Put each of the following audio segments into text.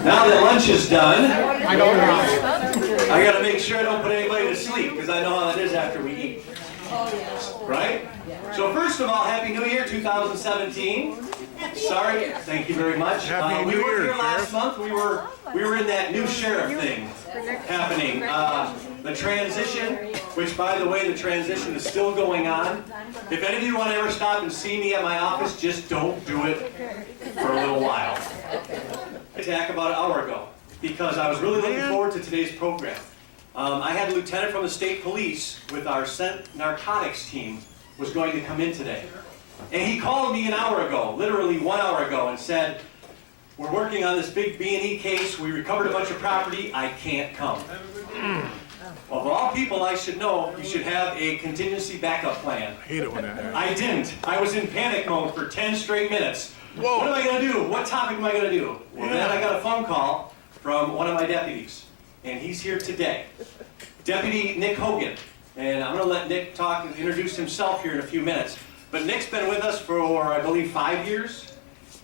Now that lunch is done, I don't know. I got to make sure I don't put anybody to sleep because I know how it is after we eat. Right? So first of all, Happy New Year 2017. Sorry, thank you very much. Happy We New were Year, here last month. We were in that new sheriff thing happening. The transition, which by the way, the transition is still going on. If any of you want to ever stop and see me at my office, just don't do it for a little while. Attack about an hour ago because I was really looking forward to today's program. I had a lieutenant from the state police with our narcotics team was going to come in today. And he called me an hour ago, literally 1 hour ago, and said, we're working on this big B&E case, we recovered a bunch of property, I can't come. Well, of all people I should know, you should have a contingency backup plan. I hate it when that happens. I didn't. I was in panic mode for 10 straight minutes. Whoa. What am I going to do? What topic am I going to do? Well, then I got a phone call from one of my deputies, and he's here today. Deputy Nick Hogan. And I'm going to let Nick talk and introduce himself here in a few minutes. But Nick's been with us for, I believe, 5 years.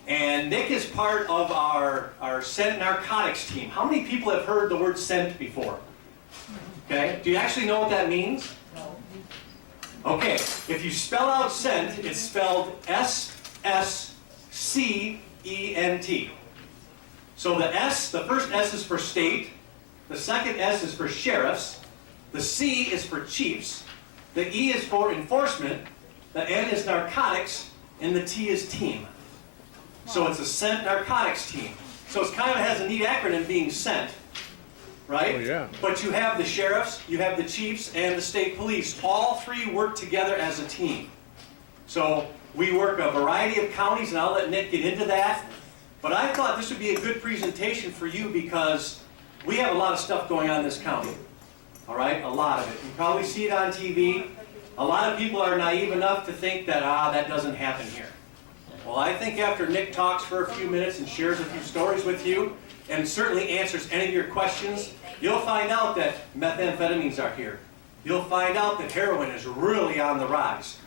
And Nick is part of our scent narcotics team. How many people have heard the word scent before? Okay, do you actually know what that means? Okay, if you spell out scent, it's spelled S-S-C-E-N-T. So the S, the first S is for state, the second S is for sheriffs, the C is for chiefs, the E is for enforcement, the N is narcotics, and the T is team. So it's a scent narcotics team. So it kind of has a neat acronym being scent, right? Oh, yeah. But you have the sheriffs, you have the chiefs, and the state police. All three work together as a team. So we work a variety of counties, and I'll let Nick get into that. But I thought this would be a good presentation for you because we have a lot of stuff going on in this county. All right, a lot of it. You probably see it on TV. A lot of people are naive enough to think that, that doesn't happen here. Well, I think after Nick talks for a few minutes and shares a few stories with you, and certainly answers any of your questions, you'll find out that methamphetamines are here. You'll find out that heroin is really on the rise.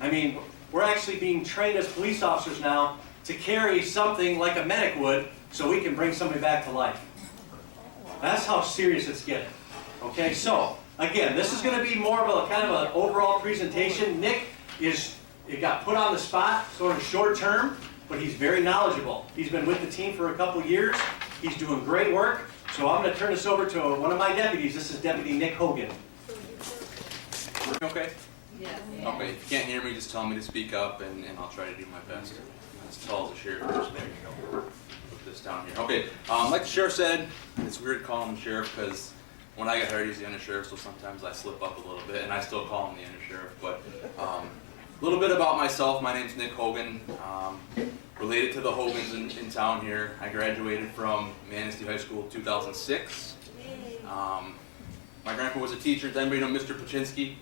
I mean, we're actually being trained as police officers now to carry something like a medic would so we can bring somebody back to life. That's how serious it's getting. Okay, so again, this is going to be more of a kind of an overall presentation. Nick it got put on the spot, sort of short term, but he's very knowledgeable. He's been with the team for a couple years. He's doing great work. So I'm going to turn this over to one of my deputies. This is Deputy Nick Hogan. Okay? Yes. Okay, if you can't hear me, just tell me to speak up and I'll try to do my best. As tall as a sheriff is, there you go. Put this down here. Okay, like the sheriff said, it's weird calling him sheriff because when I got hired, he's the undersheriff, so sometimes I slip up a little bit, and I still call him the undersheriff. But a little bit about myself. My name's Nick Hogan. Related to the Hogans in town here. I graduated from Manistee High School in 2006. My grandpa was a teacher. Does anybody know Mr. Paczynski?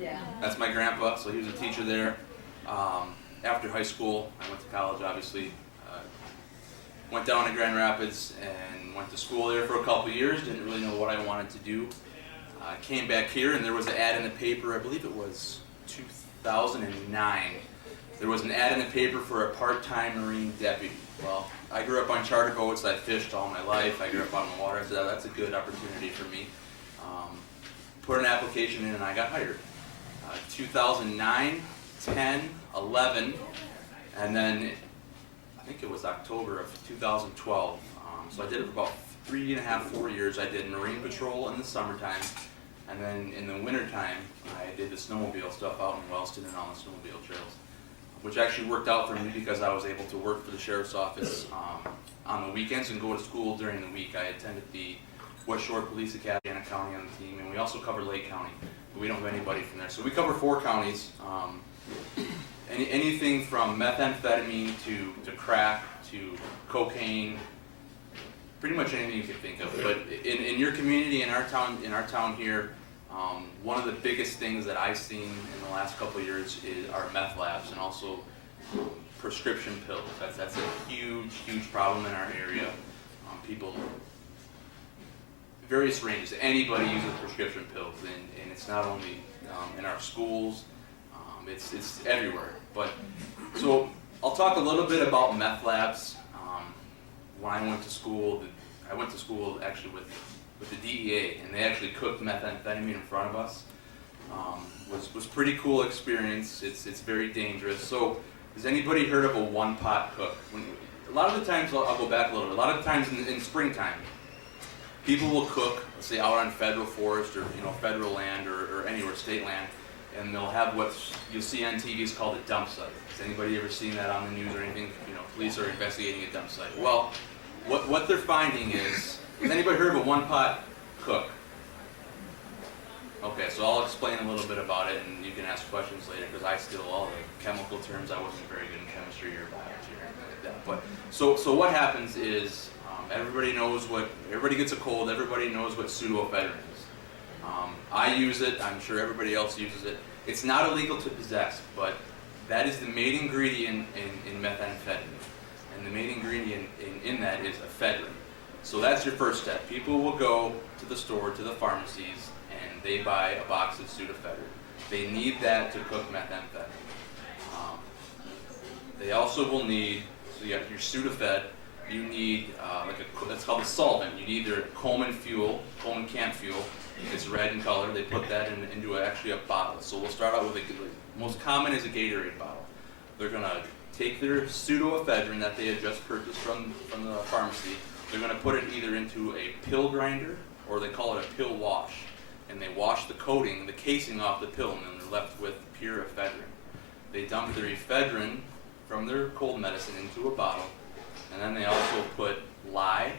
Yeah. That's my grandpa, so he was a teacher there. After high school, I went to college, obviously. Went down to Grand Rapids and went to school there for a couple of years. Didn't really know what I wanted to do. I came back here and there was an ad in the paper, I believe it was 2009. There was an ad in the paper for a part-time Marine deputy. Well, I grew up on charter boats. I fished all my life. I grew up on the water. I said, that's a good opportunity for me. Put an application in and I got hired. 2009, 10, 11, and then I think it was October of 2012. So I did it for about 3.5, 4 years. I did Marine Patrol in the summertime, and then in the wintertime, I did the snowmobile stuff out in Wellston and on the snowmobile trails, which actually worked out for me because I was able to work for the sheriff's office on the weekends and go to school during the week. I attended the West Shore Police Academy in Anna County on the team, and we also cover Lake County, but we don't have anybody from there. So we cover 4 counties. Anything from methamphetamine to crack to cocaine, pretty much anything you can think of. But in your community, in our town here, one of the biggest things that I've seen in the last couple of years are meth labs and also prescription pills. That's a huge problem in our area. People, various ranges. Anybody uses prescription pills, and it's not only in our schools. It's everywhere. But so I'll talk a little bit about meth labs. when I went to school, actually with the DEA, and they actually cooked methamphetamine in front of us. Was pretty cool experience. It's very dangerous. So, has anybody heard of a one-pot cook? A lot of the times, I'll go back a little bit. A lot of the times in springtime, people will cook, let's say out on federal forest or federal land or anywhere, state land, and they'll have what you'll see on TV is called a dump site. Has anybody ever seen that on the news or anything? Police are investigating a dump site. Well, what they're finding is, has anybody heard of a one-pot cook? Okay, so I'll explain a little bit about it, and you can ask questions later because I steal all the chemical terms. I wasn't very good in chemistry or biology or anything like that. But so what happens is everybody gets a cold. Everybody knows what pseudoephedrine is. I use it. I'm sure everybody else uses it. It's not illegal to possess, but that is the main ingredient in methamphetamine, and the main ingredient in that is ephedrine. So that's your first step. People will go to the store, to the pharmacies, and they buy a box of pseudoephedrine. They need that to cook methamphetamine. They also will need, so you have your Sudafed, you need that's called a solvent. You need either Coleman camp fuel. It's red in color. They put that into actually a bottle. So we'll start out with most common is a Gatorade bottle. They're going to take their pseudoephedrine that they had just purchased from the pharmacy. They're going to put it either into a pill grinder, or they call it a pill wash. And they wash the coating, the casing off the pill, and then they're left with pure ephedrine. They dump their ephedrine from their cold medicine into a bottle, and then they also put lye.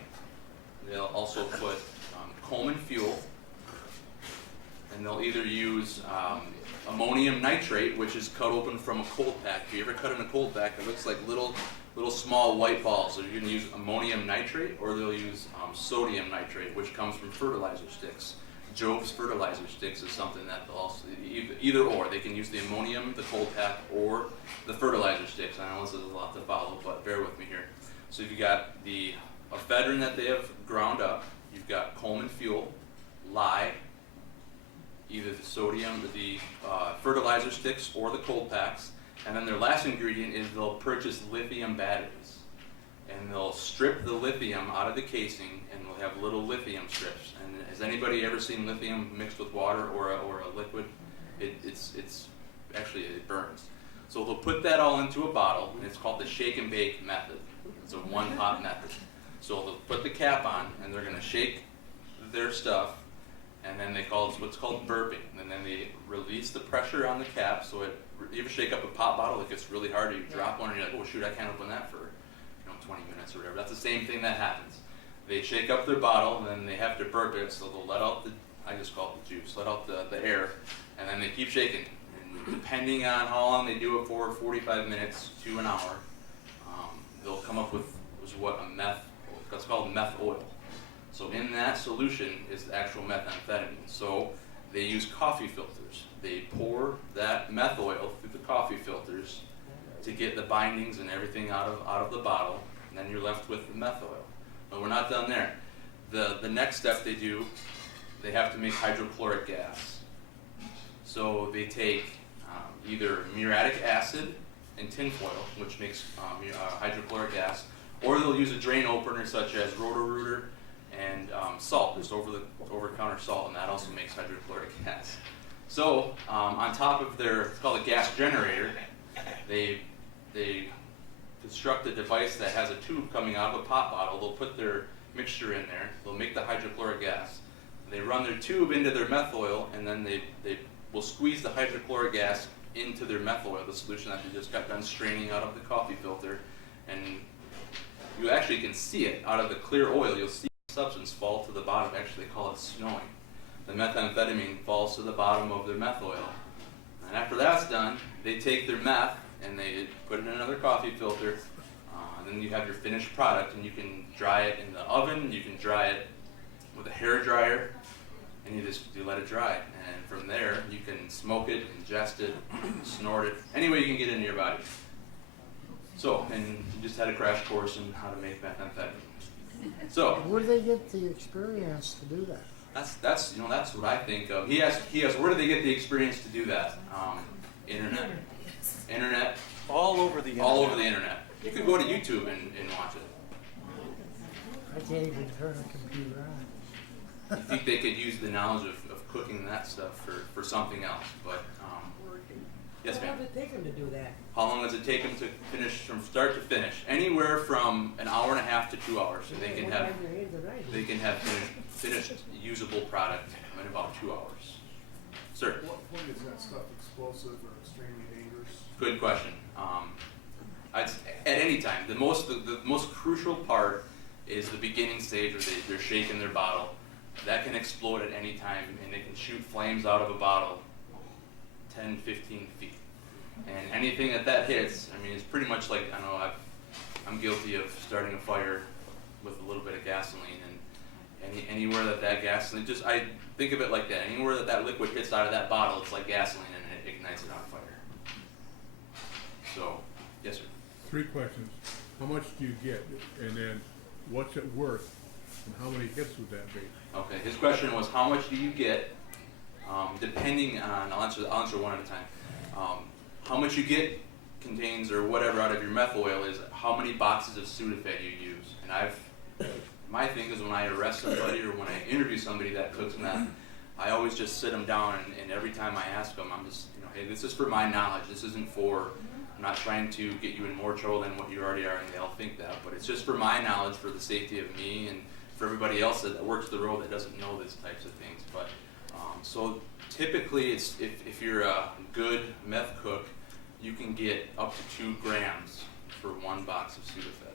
They'll also put Coleman fuel, and they'll either use ammonium nitrate, which is cut open from a cold pack. If you ever cut in a cold pack, it looks like little small white balls. So you can use ammonium nitrate, or they'll use sodium nitrate, which comes from fertilizer sticks. Jove's fertilizer sticks is something that they'll also, either or. They can use the ammonium, the cold pack, or the fertilizer sticks. I know this is a lot to follow, but bear with me here. So you've got the ephedrine that they have ground up. You've got Coleman fuel, lye, either the sodium, the fertilizer sticks, or the cold packs. And then their last ingredient is they'll purchase lithium batteries. And they'll strip the lithium out of the casing, and they'll have little lithium strips. And has anybody ever seen lithium mixed with water or a liquid? It's actually, it burns. So they'll put that all into a bottle, and it's called the shake and bake method. It's a one-pot method. So they'll put the cap on, and they're going to shake their stuff, and then it's what's called burping. And then they release the pressure on the cap, so you ever shake up a pop bottle, it gets really hard, or you drop one, and you're like, oh shoot, I can't open that for 20 minutes or whatever. That's the same thing that happens. They shake up their bottle, and then they have to burp it, so they'll let out I just call it the juice, let out the air, and then they keep shaking. And depending on how long they do it for, 45 minutes to an hour, they'll come up with what's called meth oil. So in that solution is the actual methamphetamine. So they use coffee filters. They pour that meth oil through the coffee filters to get the bindings and everything out of the bottle, and then you're left with the meth oil. But we're not done there. The next step they have to make hydrochloric gas. So they take either muriatic acid and tinfoil, which makes hydrochloric gas, or they'll use a drain opener such as Roto-Rooter and salt, just over-the-counter salt, and that also makes hydrochloric gas. So on top of it's called a gas generator, they construct a device that has a tube coming out of a pop bottle. They'll put their mixture in there. They'll make the hydrochloric gas. They run their tube into their meth oil, and then they will squeeze the hydrochloric gas into their meth oil, the solution that they just got done straining out of the coffee filter. And you actually can see it out of the clear oil. You'll see the substance fall to the bottom. Actually, they call it snowing. The methamphetamine falls to the bottom of their meth oil. And after that's done, they take their meth and they put it in another coffee filter. Then you have your finished product, and you can dry it in the oven. You can dry it with a hair dryer, and you let it dry. And from there, you can smoke it, ingest it, snort it, any way you can get it into your body. So, and you just had a crash course on how to make methamphetamine. So, Where do they get the experience to do that? That's what I think of. He asked, where do they get the experience to do that? Internet. All over the internet. All over the internet. You could go to YouTube and watch it. I can't even turn a computer on. I think they could use the knowledge of cooking that stuff for something else. But yes, How ma'am. long does it take them to do that? How long does it take them to finish from start to finish? Anywhere from an hour and a half to 2 hours. So they can have finished usable product in about 2 hours. Sir. At what point is that stuff explosive or extremely dangerous? Good question. At any time, the most crucial part is the beginning stage where they're shaking their bottle. That can explode at any time, and they can shoot flames out of a bottle 10, 15 feet. And anything that hits, I mean, it's pretty much like, I know I'm guilty of starting a fire with a little bit of gasoline, and anywhere that gasoline, I think of it like that. Anywhere that liquid hits out of that bottle, it's like gasoline, and it ignites it on fire. So, yes, sir. 3 questions. How much do you get? And then what's it worth? And how many hits would that be? Okay, his question was how much do you get, depending on, I'll answer one at a time. How much you get contains, or whatever, out of your meth oil is how many boxes of Sudafed you use. And my thing is when I arrest somebody or when I interview somebody that cooks meth, I always just sit them down, and every time I ask them, I'm just, hey, this is for my knowledge. This isn't for, I'm not trying to get you in more trouble than what you already are, and they all think that, but it's just for my knowledge, for the safety of me, and for everybody else that works the road that doesn't know these types of things. But so typically, it's if you're a good meth cook, you can get up to 2 grams for 1 box of Sudafed.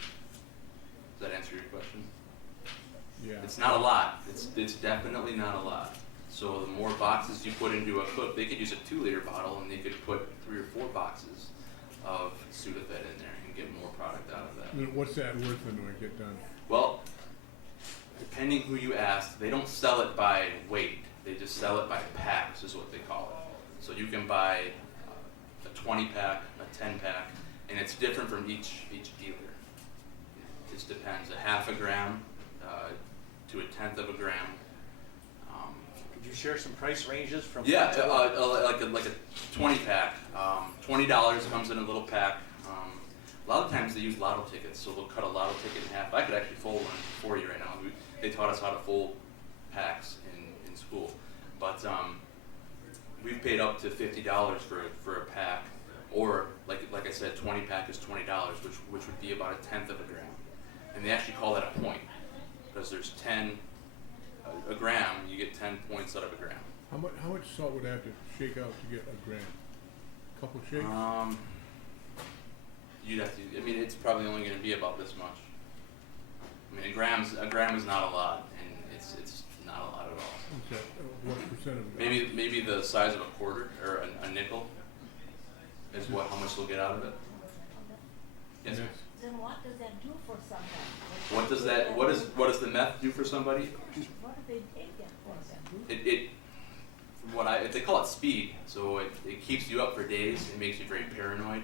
Does that answer your question? Yeah. It's not a lot. It's definitely not a lot. So the more boxes you put into a cook, they could use a 2-liter bottle, and they could put 3 or 4 boxes of Sudafed in there and get more product out of that. Then what's that worth when we get done? Well, depending who you ask, they don't sell it by weight. They just sell it by packs, is what they call it. So you can buy a 20-pack, a 10-pack, and it's different from each dealer. It just depends. A half a gram to a tenth of a gram. Could you share some price ranges from? Yeah, like a 20-pack. $20 comes in a little pack. A lot of times they use lotto tickets, so they'll cut a lotto ticket in half. I could actually fold one for you right now. They taught us how to fold packs in school, but we've paid up to $50 for a pack, or like I said, 20-pack is $20, which would be about a tenth of a gram, and they actually call that a point because there's 10 a gram. You get 10 points out of a gram. How much salt would I have to shake out to get a gram? Couple shakes? You'd have to. I mean, it's probably only going to be about this much. I mean, a gram is not a lot, and it's not a lot at all. Okay. What percent of it? Maybe the size of a quarter or a nickel is how much they'll get out of it. Yes. Yes. Then what does that do for somebody? What does the meth do for somebody? What do they take that for them? They call it speed. So it keeps you up for days. It makes you very paranoid.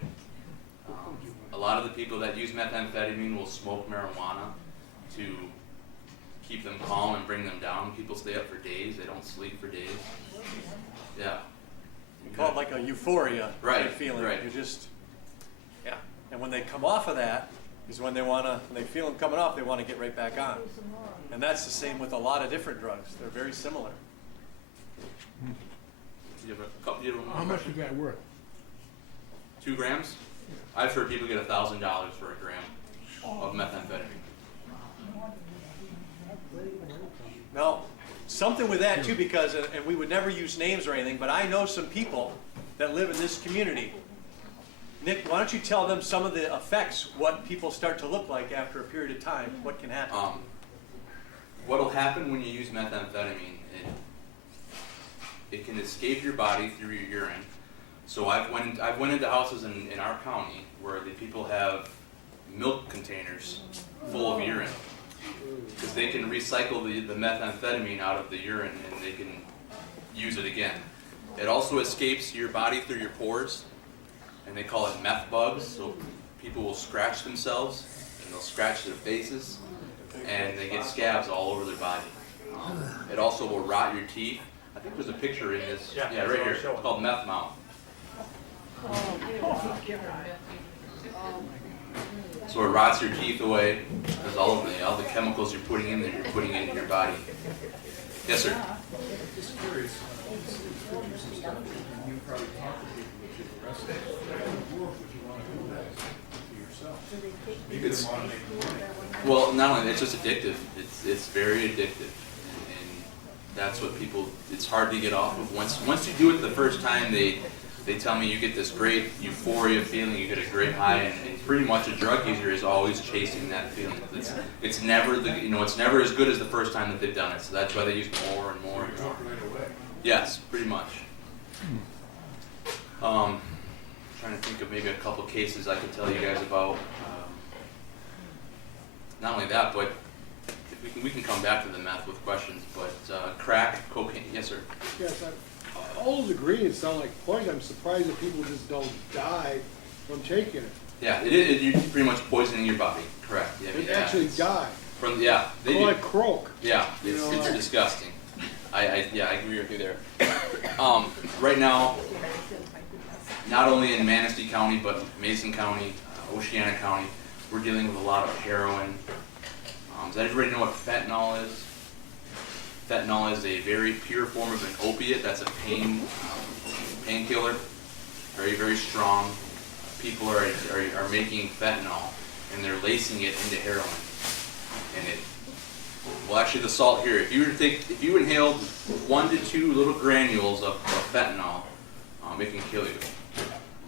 A lot of the people that use methamphetamine will smoke marijuana to keep them calm and bring them down. People stay up for days. They don't sleep for days. Yeah. You call it like a euphoria Right, feeling. right. You just, yeah. And when they come off of that is when when they feel them coming off, they want to get right back on. And that's the same with a lot of different drugs. They're very similar. You have a couple. How much is that worth? 2 grams? I've heard people get $1,000 for a gram of methamphetamine. Now, something with that too, because, and we would never use names or anything, but I know some people that live in this community. Nick, why don't you tell them some of the effects, what people start to look like after a period of time, what can happen? What'll happen when you use methamphetamine, it can escape your body through your urine. So I've went into houses in our county where the people have milk containers full of urine because they can recycle the methamphetamine out of the urine and they can use it again. It also escapes your body through your pores, and they call it meth bugs. So people will scratch themselves and they'll scratch their faces and they get scabs all over their body. It also will rot your teeth. I think there's a picture in this, yeah right here, called meth mouth. So it rots your teeth away because all the chemicals you're putting in there, you're putting into your body. Yes, sir. Just curious, it's good to use some stuff, and you probably talk to people that you've arrested. Or would you want to do that to yourself? Maybe they want to make money. Well, not only it's just addictive. It's very addictive, and that's what people. It's hard to get off of. Once you do it the first time, they tell me you get this great euphoria feeling. You get a great high, and pretty much a drug user is always chasing that feeling. It's never it's never as good as the first time that they've done it. So that's why they use more and more. You talk right away. Yes, pretty much. Trying to think of maybe a couple cases I could tell you guys about. Not only that, but if we can come back to the meth with questions. But crack, cocaine. Yes, sir. Yes, all those ingredients sound like poison. I'm surprised that people just don't die from taking it. Yeah, you're pretty much poisoning your body. Correct. Yeah, They actually die. They Or do. like croak. Yeah, You it's know, disgusting. I agree with you there. Right now, not only in Manistee County, but Mason County, Oceana County, we're dealing with a lot of heroin. Does everybody know what fentanyl is? Fentanyl is a very pure form of an opiate. That's a painkiller. Very, very strong. People are making fentanyl, and they're lacing it into heroin. And well, actually, the salt here. If you inhaled 1 to 2 little granules of fentanyl, it can kill you.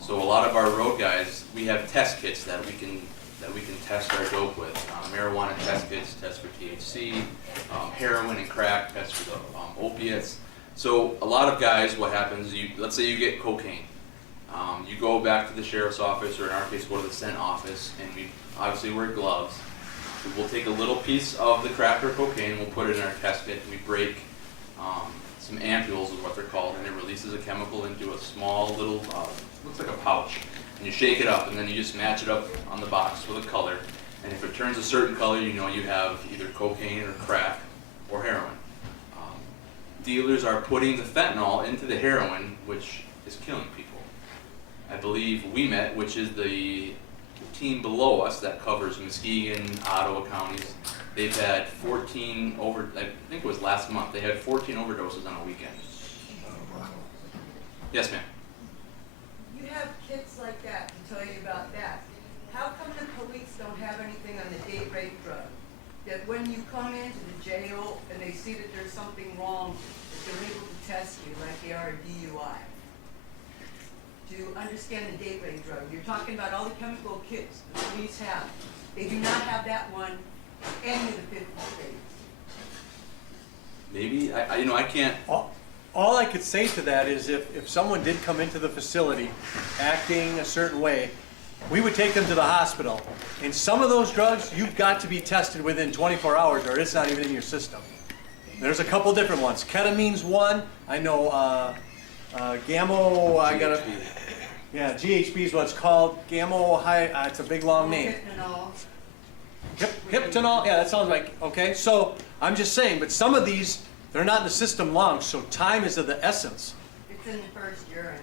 So a lot of our road guys, we have test kits that we can test our dope with. Marijuana test kits test for THC, heroin and crack test for the opiates. So a lot of guys, what happens? Let's say you get cocaine. You go back to the sheriff's office, or in our case, go to the scent office, and we obviously wear gloves. So we'll take a little piece of the crack or cocaine, we'll put it in our test kit, and we break some ampules is what they're called, and it releases a chemical into a small little, looks like a pouch. And you shake it up, and then you just match it up on the box with a color. And if it turns a certain color, you know you have either cocaine or crack or heroin. Dealers are putting the fentanyl into the heroin, which is killing people. I believe WeMet, which is the team below us that covers Muskegon, Ottawa counties, they've had 14 I think it was last month, they had 14 overdoses on a weekend. Yes, ma'am. You have kits like that to tell you about that. How come the police don't have anything on the date rape drug? That when you come into the jail and they see that there's something wrong, that they're able to test you like they are a DUI? To understand the date rape drug, you're talking about all the chemical kits the police have. They do not have that one in any of the 50 states. Maybe, I can't. All I could say to that is if someone did come into the facility acting a certain way, we would take them to the hospital. And some of those drugs, you've got to be tested within 24 hours or it's not even in your system. There's a couple different ones. Ketamine's one. I know GHB is what it's called. Gamma high, it's a big long name. Fentanyl. Hyptanol, yeah, that sounds like, okay. So I'm just saying, but some of these, they're not in the system long, so time is of the essence. It's in the first urine.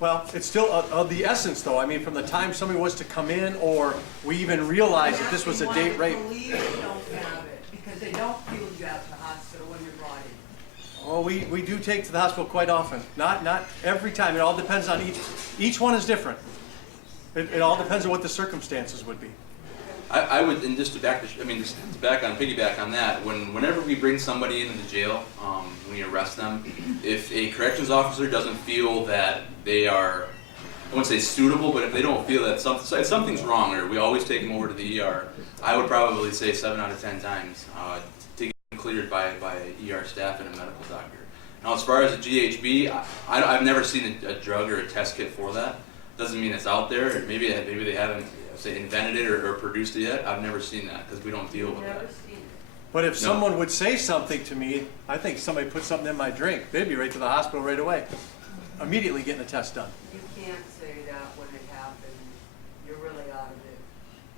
Well, it's still of the essence, though. I mean, from the time somebody was to come in, or we even realized that this was a date rape. I believe you don't have it because they don't wheel you out to the hospital when you're brought in. Well, we do take to the hospital quite often. Not every time. It all depends on each one is different. It all depends on what the circumstances would be. I would, and just to piggyback on that, whenever we bring somebody into the jail, when we arrest them, if a corrections officer doesn't feel that they are, I wouldn't say suitable, but if they don't feel that if something's wrong, or we always take them over to the ER, I would probably say 7 out of 10 times to get cleared by ER staff and a medical doctor. Now, as far as the GHB, I've never seen a drug or a test kit for that. Doesn't mean it's out there. Or maybe they haven't invented it or produced it yet. I've never seen that because we don't deal with that. But if someone would say something to me, I think somebody put something in my drink, they'd be right to the hospital right away, immediately getting a test done. You can't say that when it happened. You're really out of it.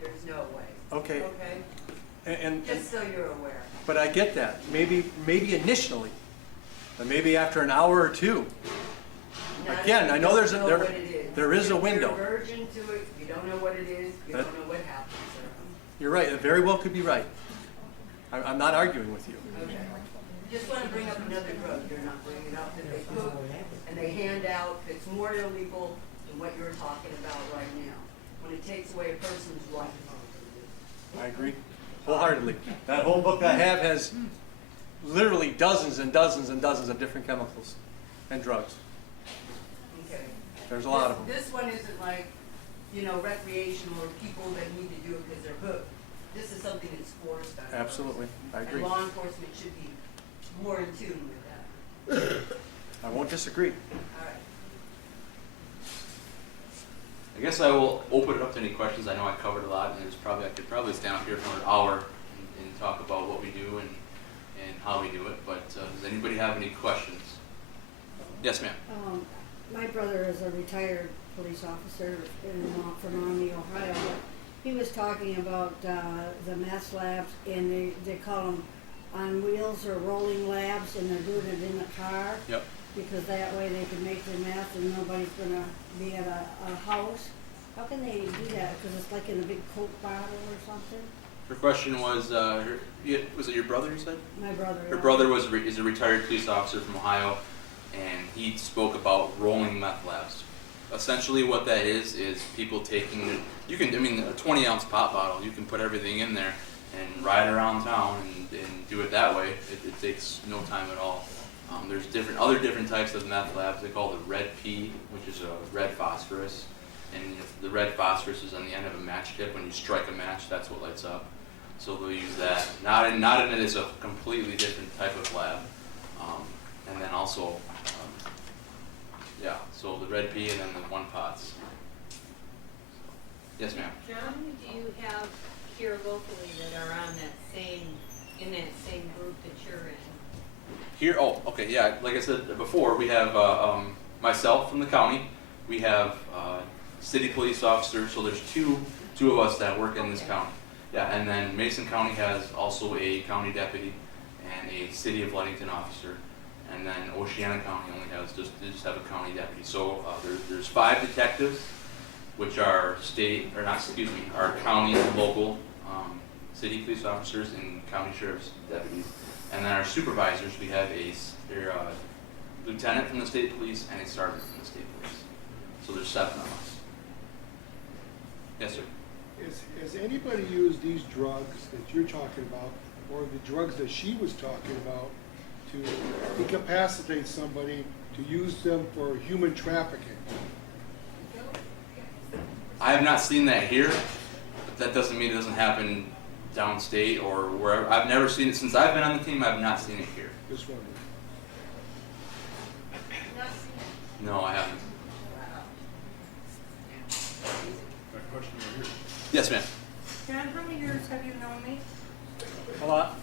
There's no way. Okay. Okay? And Just so you're aware. but I get that. Maybe initially, but maybe after an hour or two. Not Again, if I you know don't know what it is. there is a If window. you're a virgin to it, you don't know what it is, you don't know what happened. You're right, it very well could be right. I'm not arguing with you. Okay. Just want to bring up another drug you're not bringing up, that they cook and they hand out, that's more illegal than what you're talking about right now, when it takes away a person's life. I agree wholeheartedly. That whole book I have has literally dozens and dozens and dozens of different chemicals and drugs. Okay. There's a lot of them. This one isn't like, you know, recreational or people that need to do it because they're hooked. This is something that's forced on us. Absolutely, I agree. And law enforcement should be more in tune with that. I won't disagree. All right. I guess I will open it up to any questions. I know I covered a lot, and I could probably stand up here for an hour and talk about what we do and how we do it. But does anybody have any questions? Yes, ma'am. My brother is a retired police officer from Army, Ohio. He was talking about the meth labs, and they call them on wheels or rolling labs, and they're doing it in the car. Yep. Because that way they can make their meth and nobody's gonna be at a house. How can they do that? Because it's like in a big Coke bottle or something? Her question was, was it your brother, you said? My brother. Her brother is a retired police officer from Ohio, and he spoke about rolling meth labs. Essentially what that is people taking, a 20-ounce pop bottle, you can put everything in there and ride around town and do it that way. It takes no time at all. There's other different types of meth labs. They call the red P, which is a red phosphorus. And the red phosphorus is on the end of a match tip. When you strike a match, that's what lights up. So they'll use that. Not in it is a completely different type of lab. And then also, so the red P and then the 1-pots. Yes, ma'am. John, do you have here locally that are on in that same group that you're in? Here, okay, yeah. Like I said before, we have myself from the county. We have city police officers. So there's two of us that work in this county. Yeah, and then Mason County has also a county deputy and a city of Ludington officer. And then Oceana County only has they just have a county deputy. So there's 5 detectives, which are are county and local city police officers and county sheriff's deputies. And then our supervisors, we have a lieutenant from the state police and a sergeant from the state police. So there's 7 of us. Yes, sir. Has anybody used these drugs that you're talking about, or the drugs that she was talking about, to incapacitate somebody to use them for human trafficking? I have not seen that here, but that doesn't mean it doesn't happen downstate or wherever. I've never seen it since I've been on the team. I've not seen it here. This one. No, I haven't. That question right here. Yes, ma'am. John, how many years have you known me? A lot.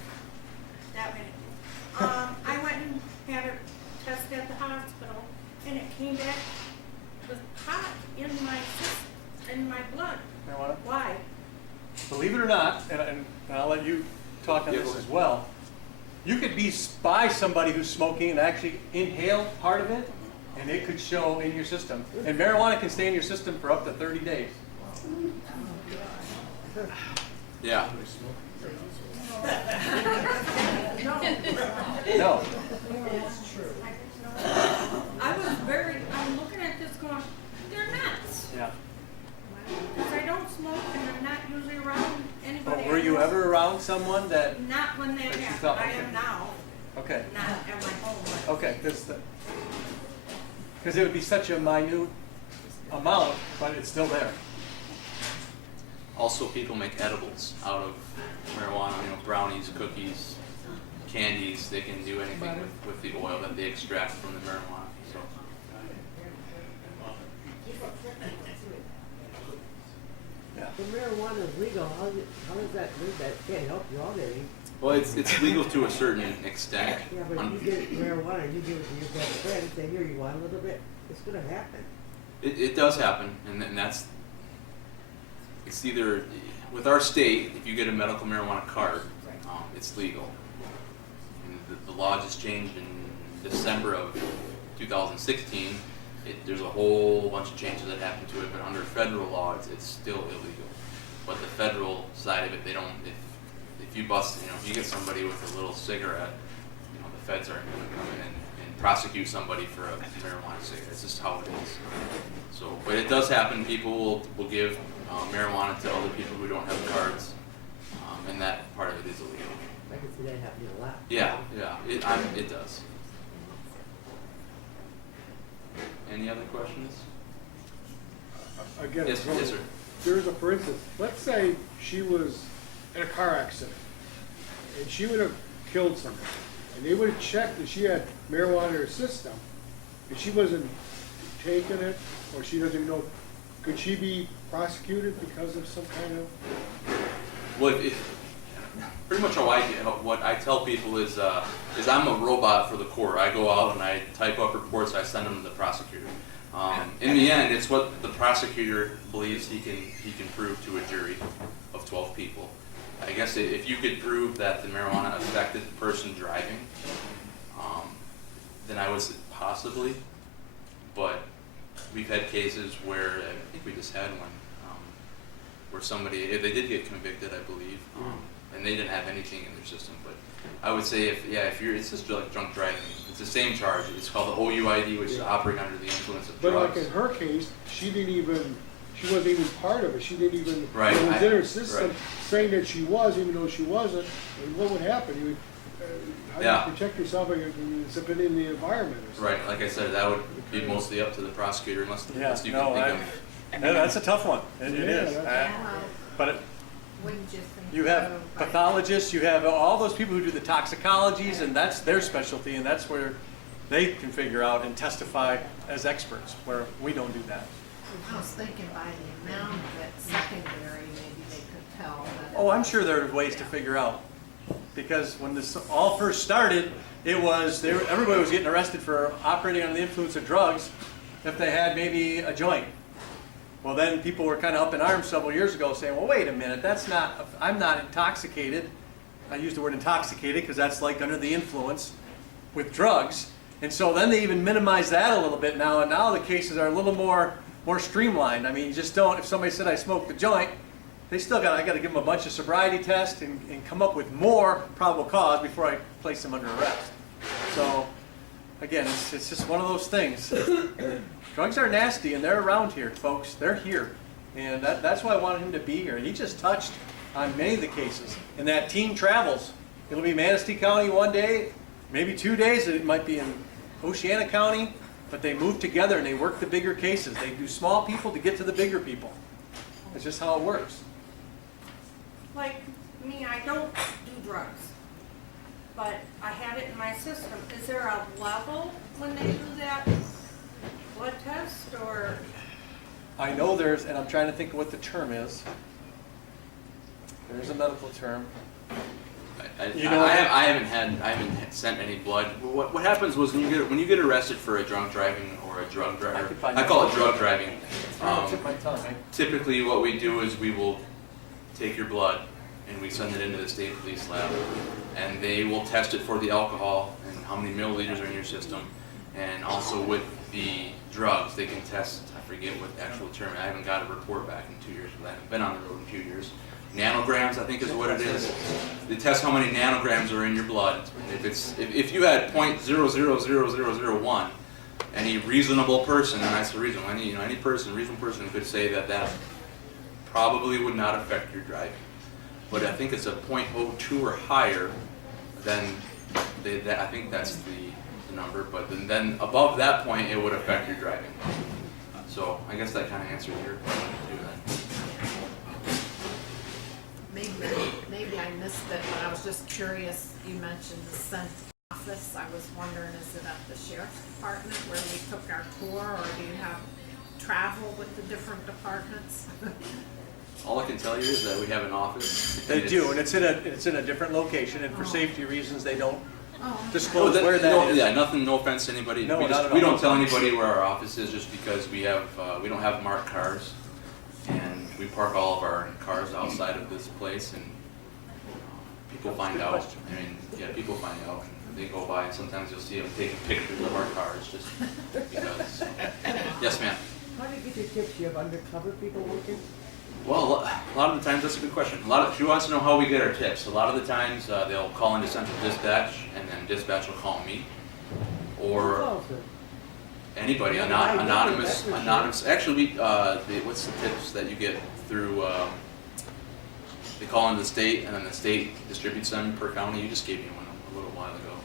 That many. I went and had a test at the hospital, and it came back with pot in my blood. Marijuana? Why? Believe it or not, and I'll let you talk on Yeah, this go ahead. as well. You could be by somebody who's smoking and actually inhale part of it, and it could show in your system. And marijuana can stay in your system for up to 30 days. Yeah. No. I'm looking at this going, they're nuts. Yeah. Because I don't smoke and I'm not usually around anybody. But were you else. ever around someone that? Not when that That you happened. felt- I okay. am now, Okay. not at my home. but- Okay. Because it would be such a minute amount, but it's still there. Also, people make edibles out of marijuana. Brownies, cookies, candies. They can do anything with the oil that they extract from the marijuana. So. Yeah. The marijuana is legal, how does that do that? Can't help you out any. Well, it's legal to a certain extent. Yeah, but if you get marijuana, you give it to your best friend, say, here, you want a little bit? It's gonna happen. It does happen, and it's either, with our state, if you get a medical marijuana card, it's legal. And the law just changed in December of 2016. There's a whole bunch of changes that happened to it, but under federal law, it's still illegal. But the federal side of it, they don't. If you bust, if you get somebody with a little cigarette, the feds aren't going to come in and prosecute somebody for a marijuana cigarette. It's just how it is. So, but it does happen. People will give marijuana to other people who don't have cards, and that part of it is illegal. I can see that happening a lot. Yeah, it does. Any other questions? Again, Yes, yes, sir. There's a, for instance, let's say she was in a car accident and she would have killed somebody, and they would have checked that she had marijuana in her system, and she wasn't taking it, or she doesn't even know, could she be prosecuted because of some kind of? Well, pretty much what I tell people is I'm a robot for the court. I go out and I type up reports, I send them to the prosecutor. In the end, it's what the prosecutor believes he can prove to a jury of 12 people. I guess if you could prove that the marijuana affected the person driving, then I would say possibly. But we've had cases where, I think we just had one, where somebody, they did get convicted, I believe, and they didn't have anything in their system. But I would say it's just like drunk driving. It's the same charge. It's called the OUID, which is operating under the influence of But drugs. like in her case, she wasn't even part of it. She didn't even, Right. it was in her system Right. saying that she was, even though she wasn't. And what would happen? You would, how Yeah. do you protect yourself if it's in the environment or something? Right, like I said, that would be mostly up to the prosecutor unless you can think of. That's a tough one. It is. But Wouldn't you think you have so? pathologists, you have all those people who do the toxicologies, and that's their specialty, and that's where they can figure out and testify as experts, where we don't do that. I was thinking by the amount of it secondary, maybe they could tell that. Oh, I'm sure there are ways to figure out. Because when this all first started, everybody was getting arrested for operating under the influence of drugs if they had maybe a joint. Well, then people were kind of up in arms several years ago saying, well, wait a minute, I'm not intoxicated. I use the word intoxicated because that's like under the influence with drugs. And so then they even minimize that a little bit now, and now the cases are a little more streamlined. I mean, you just don't, if somebody said I smoked a joint, I got to give them a bunch of sobriety tests and come up with more probable cause before I place them under arrest. So, again, it's just one of those things. Drugs are nasty, and they're around here, folks. They're here. And that's why I wanted him to be here. He just touched on many of the cases. And that team travels. It'll be Manistee County one day, maybe 2 days. It might be in Oceana County. But they move together, and they work the bigger cases. They do small people to get to the bigger people. It's just how it works. Like me, I don't do drugs, but I had it in my system. Is there a level when they do that blood test, or? I know there's, and I'm trying to think of what the term is. There's a medical term. I haven't sent any blood. What happens was when you get arrested for a drunk driving or a drug driver, I call it drug driving. Tip my tongue. Typically, what we do is we will take your blood and we send it into the state police lab, and they will test it for the alcohol and how many milliliters are in your system, and also with the drugs they can test. I forget what the actual term. I haven't got a report back in 2 years, but I haven't been on the road in 2 years. Nanograms, I think, is what it is. They test how many nanograms are in your blood. And if you had 0.000001, any reasonable person, and I say reasonable, reasonable person could say that probably would not affect your driving. But I think it's a 0.02 or higher, then I think that's the number. But then above that point, it would affect your driving. So I guess that kind of answers your question too. Maybe I missed it, but I was just curious. You mentioned the scent office. I was wondering, is it at the sheriff's department where we took our tour, or do you have travel with the different departments? All I can tell you is that we have an office. They do, and it's in a different location, and for safety reasons, they don't disclose Oh, where that is. Yeah, nothing. No offense to anybody. No, we don't tell anybody where our office is, just because we don't have marked cars, and we park all of our cars outside of this place, and people find out. I mean, yeah, people find out. They go by, and sometimes you'll see them taking pictures of our cars just because. Yes, ma'am. How do you get your tips? You have undercover people working? Well, a lot of the times, that's a good question. She wants to know how we get our tips. A lot of the times, they'll call into central dispatch, and then dispatch will call me, or calls it? anybody, Yeah, I get it, anonymous, that's for sure. anonymous. Actually, what's the tips that you get through? They call into the state, and then the state distributes them per county. You just gave me one a little while ago.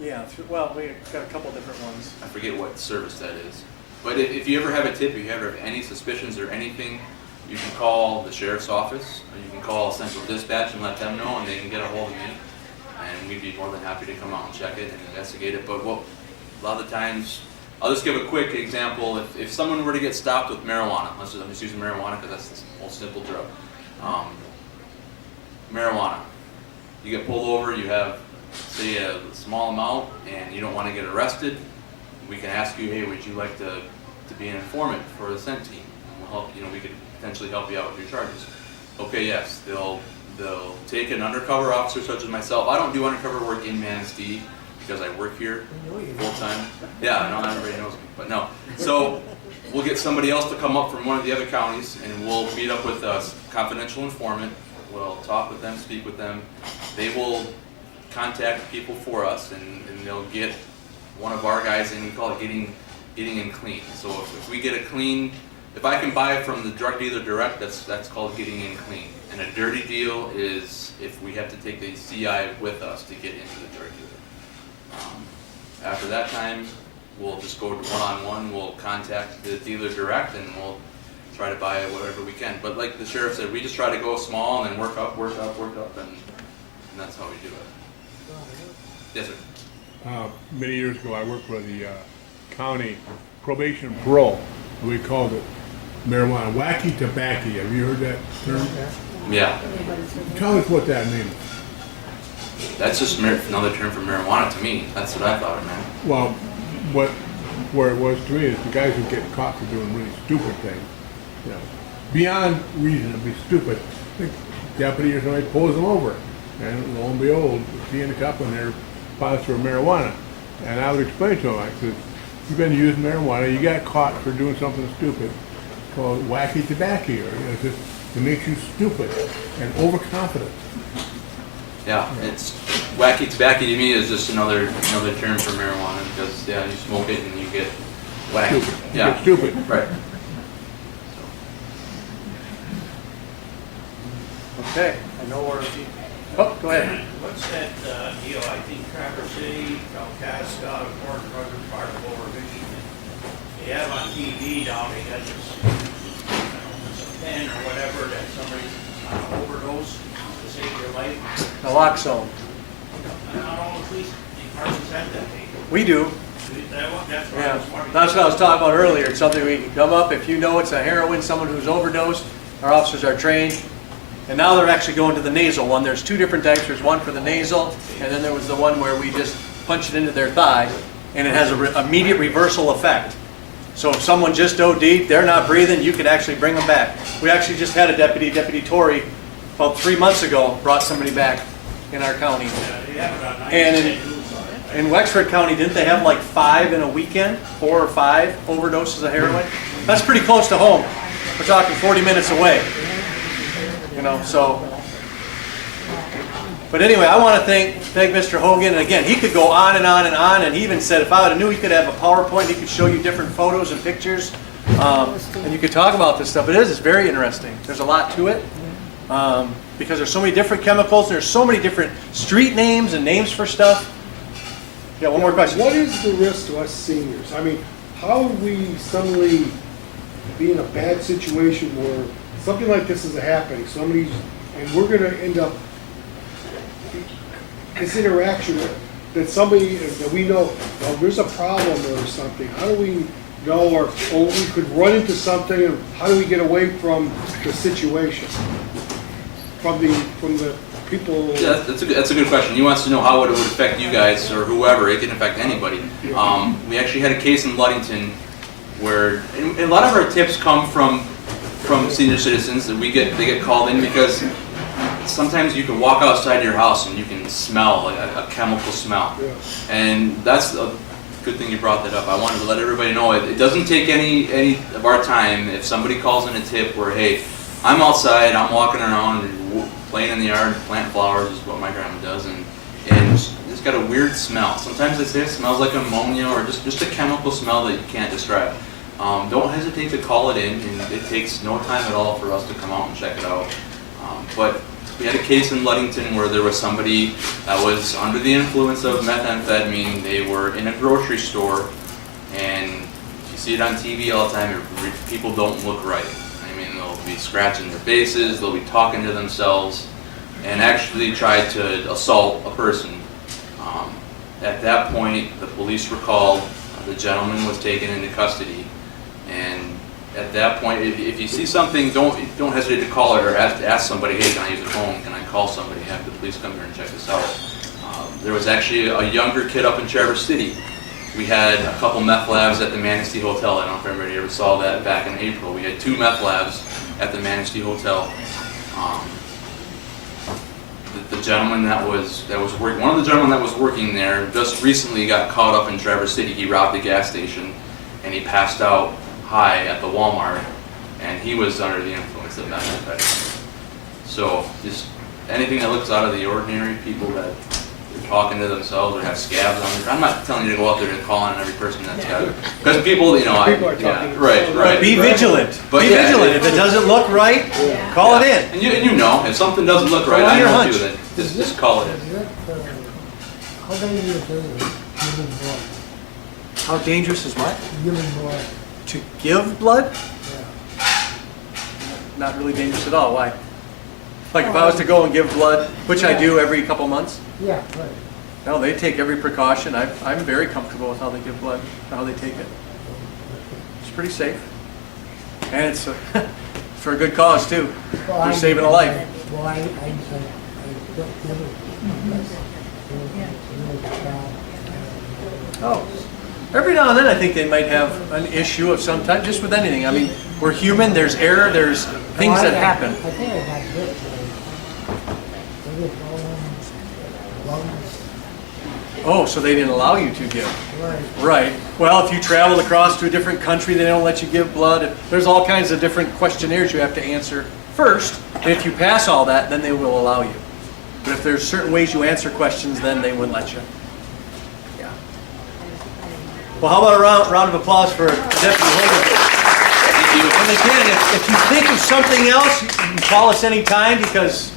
Yeah, well, we got a couple different ones. I forget what service that is. But if you ever have a tip, if you ever have any suspicions or anything, you can call the sheriff's office, or you can call central dispatch and let them know, and they can get a hold of me. And we'd be more than happy to come out and check it and investigate it. But a lot of the times, I'll just give a quick example. If someone were to get stopped with marijuana, I'm just using marijuana because that's the most simple drug. Marijuana. You get pulled over, you have, say, a small amount, and you don't want to get arrested. We can ask you, hey, would you like to be an informant for the scent team? And we'll help, we could potentially help you out with your charges. Okay, yes, they'll take an undercover officer such as myself. I don't do undercover work in Manistee because I work here full time. Yeah, not everybody knows me, but no. So we'll get somebody else to come up from one of the other counties, and we'll meet up with a confidential informant. We'll talk with them, speak with them. They will contact people for us, and they'll get one of our guys, and we call it getting in clean. So if we get a clean, if I can buy it from the drug dealer direct, that's called getting in clean. And a dirty deal is if we have to take the CI with us to get into the drug dealer. After that time, we'll just go to one-on-one. We'll contact the dealer direct, and we'll try to buy whatever we can. But like the sheriff said, we just try to go small and then work up, and that's how we do it. Yes, sir. Many years ago, I worked for the county probation parole. We called it marijuana, wacky tobacco. Have you heard that term? Yeah. Tell us what that means. That's just another term for marijuana to me. That's what I thought it meant. Well, where it was to me is the guys who get caught for doing really stupid things, beyond reasonably stupid. The deputy or somebody pulls them over, and lo and behold, see in the cup and they're pilots for marijuana. And I would explain to them, I said, you've been using marijuana, you got caught for doing something stupid called wacky tobacco, or it makes you stupid and overconfident. Yeah, it's wacky tobacco to me is just another term for marijuana because you smoke it and you get wacky. Stupid. Yeah, You get stupid. Right. Okay, I know where, oh, go ahead. What's that deal? I think Traverse City, Calcasta, Fort Ruggers, part of Lower Michigan. They have on TV now, they got this pen or whatever that somebody's on an overdose to save their life. Naloxone. Not all the police departments have that thing. We do. That's what I Yeah, was wondering. that's what I was talking about earlier. It's something we can come up, if you know it's a heroin, someone who's overdosed, our officers are trained. And now they're actually going to the nasal one. There's two different types. There's one for the nasal, and then there was the one where we just punch it into their thigh, and it has an immediate reversal effect. So if someone just OD'd, they're not breathing, you can actually bring them back. We actually just had a Deputy Torrey, about 3 months ago, brought somebody back in our county. They have it on And in Wexford County, didn't they have like 5 in a weekend? 4 or 5 overdoses of heroin? That's pretty close to home. We're talking 40 minutes away. So. But anyway, I want to thank Mr. Hogan. And again, he could go on and on and on. And he even said if I would have knew he could have a PowerPoint, he could show you different photos and pictures. And you could talk about this stuff. It's very interesting. There's a lot to it. Because there's so many different chemicals. There's so many different street names and names for stuff. Yeah, one more question. What is the risk to us seniors? I mean, how would we suddenly be in a bad situation where something like this is happening, and we're going to end up, this interaction that somebody, that we know, well, there's a problem or something. How do we know, or we could run into something, and how do we get away from the situation? From the people. Yeah, that's a good question. He wants to know how it would affect you guys or whoever. It can affect anybody. We actually had a case in Ludington where, and a lot of our tips come from senior citizens that they get called in because sometimes you can walk outside your house and you can smell like a chemical smell. Yeah. And that's a good thing you brought that up. I wanted to let everybody know it doesn't take any of our time if somebody calls in a tip where, hey, I'm outside, I'm walking around, playing in the yard, planting flowers is what my grandma does, and it's got a weird smell. Sometimes they say it smells like ammonia or just a chemical smell that you can't describe. Don't hesitate to call it in, and it takes no time at all for us to come out and check it out. But we had a case in Ludington where there was somebody that was under the influence of methamphetamine. They were in a grocery store, and you see it on TV all the time. People don't look right. I mean, they'll be scratching their faces, they'll be talking to themselves, and actually tried to assault a person. At that point, the police were called. The gentleman was taken into custody, and at that point, if you see something, don't hesitate to call it or ask somebody, hey, can I use a phone? Can I call somebody? Have the police come here and check this out. There was actually a younger kid up in Traverse City. We had a couple meth labs at the Manistee Hotel. I don't know if everybody ever saw that back in April. We had 2 meth labs at the Manistee Hotel. The gentleman that was working, one of the gentlemen that was working there just recently got caught up in Traverse City. He robbed a gas station and he passed out high at the Walmart, and he was under the influence of methamphetamine. So just anything that looks out of the ordinary, people that are talking to themselves or have scabs on their, I'm not telling you to go out there and call on every person that's got it, because people, you know, People are talking to right. Be vigilant. But Be yeah, vigilant. If it doesn't look right, call it in. And you know, if something doesn't look right, Go on I your know hunch. too, then just call it in. How dangerous is it? Human blood. How dangerous is what? Human blood. To give blood? Yeah. Not really dangerous at all. Why? Like if I was to go and give blood, which I do every couple months, Yeah, right. no, they take every precaution. I'm very comfortable with how they give blood, how they take it. It's pretty safe. And it's for a good cause too. Well, You're saving a life. Well, I don't never. Oh, every now and then I think they might have an issue of some type, just with anything. I mean, we're human, there's error, there's things that happen. I think I got bit. I get lungs. Oh, so they didn't allow you to give. Right. Right. Well, if you traveled across to a different country, they don't let you give blood. There's all kinds of different questionnaires you have to answer first. And if you pass all that, then they will allow you. But if there's certain ways you answer questions, then they wouldn't let you. Yeah. Well, how about a round of applause for Deputy Holden? And again, if you think of something else, you can call us anytime, because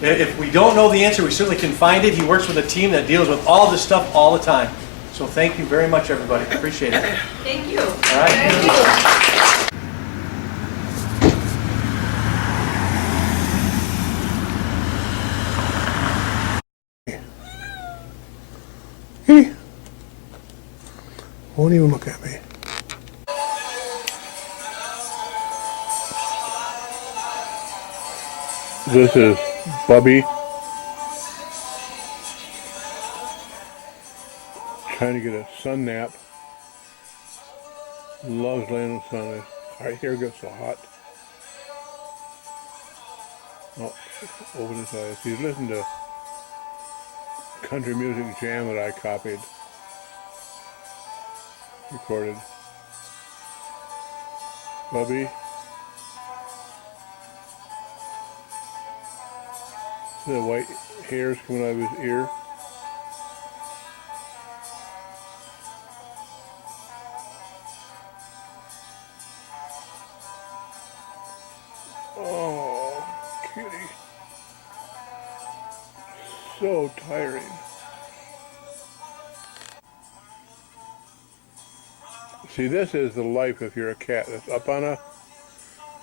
if we don't know the answer, we certainly can find it. He works with a team that deals with all this stuff all the time. So thank you very much, everybody. Appreciate it. Thank you. All right. Thank you. He won't even look at me. This is Bubby trying to get a sun nap. Loves laying in the sun. His hair gets so hot. Oh, open his eyes. He's listening to country music jam that I copied, recorded. Bubby. The white hairs coming out of his ear. Oh, kitty. So tiring. See, this is the life if you're a cat. It's up on a